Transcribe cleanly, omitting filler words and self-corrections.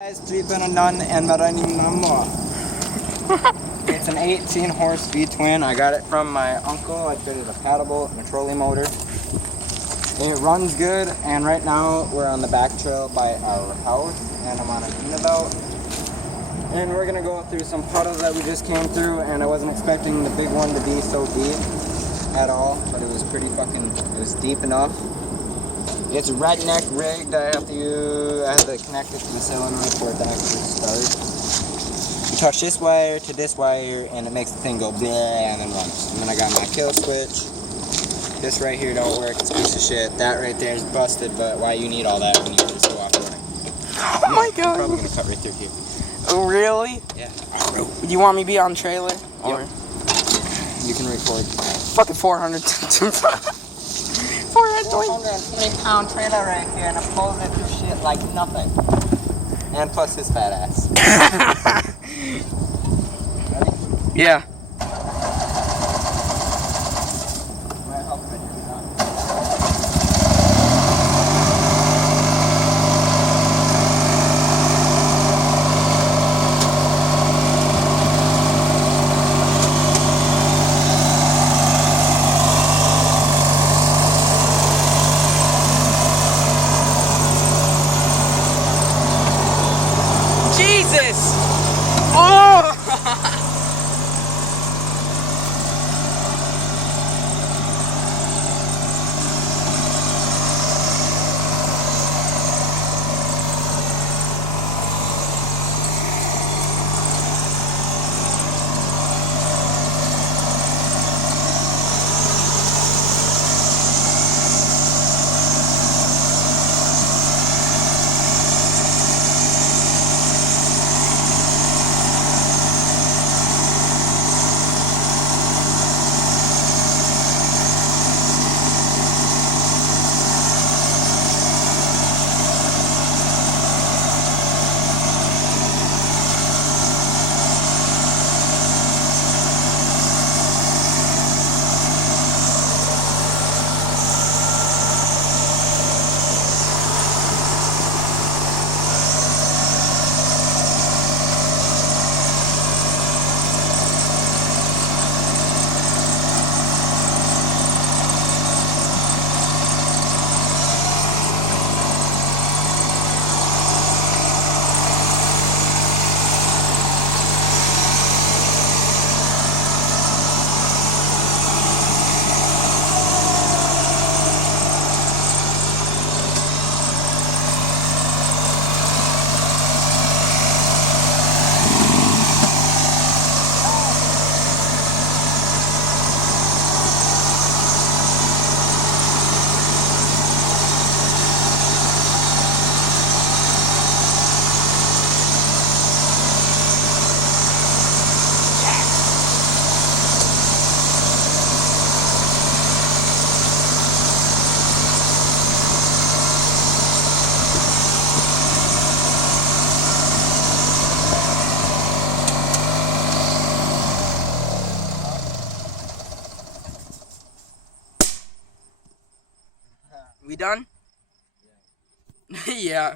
Guys, 3 done and we're running no more. It's an 18 horse V-twin. I got it from my uncle. I fitted a paddle boat and a trolley motor. It runs good, and right now we're on the back trail by our house and I'm on a unibout. And we're gonna go through some puddles that we just came through, and I wasn't expecting the big one to be so deep at all, but it was it was deep enough. It's redneck rigged. I have to connect it to the solenoid for it to actually start. You touch this wire to this wire and it makes the thing go bleh and then runs. And then I got my kill switch. This right here don't work, it's a piece of shit. That right there is busted, but why you need all that when you can just go off-roading? Oh my god. I'm probably gonna cut right through here. Oh really? Yeah. Do you want me to be on trailer? Or Yep. You can record. fucking 400 420-pound trailer right here, and I'm pulling it through shit like nothing. And plus his fat ass. Ready? Yeah. Might help if I do that. Jesus! Oh! We done? Yeah. Yeah.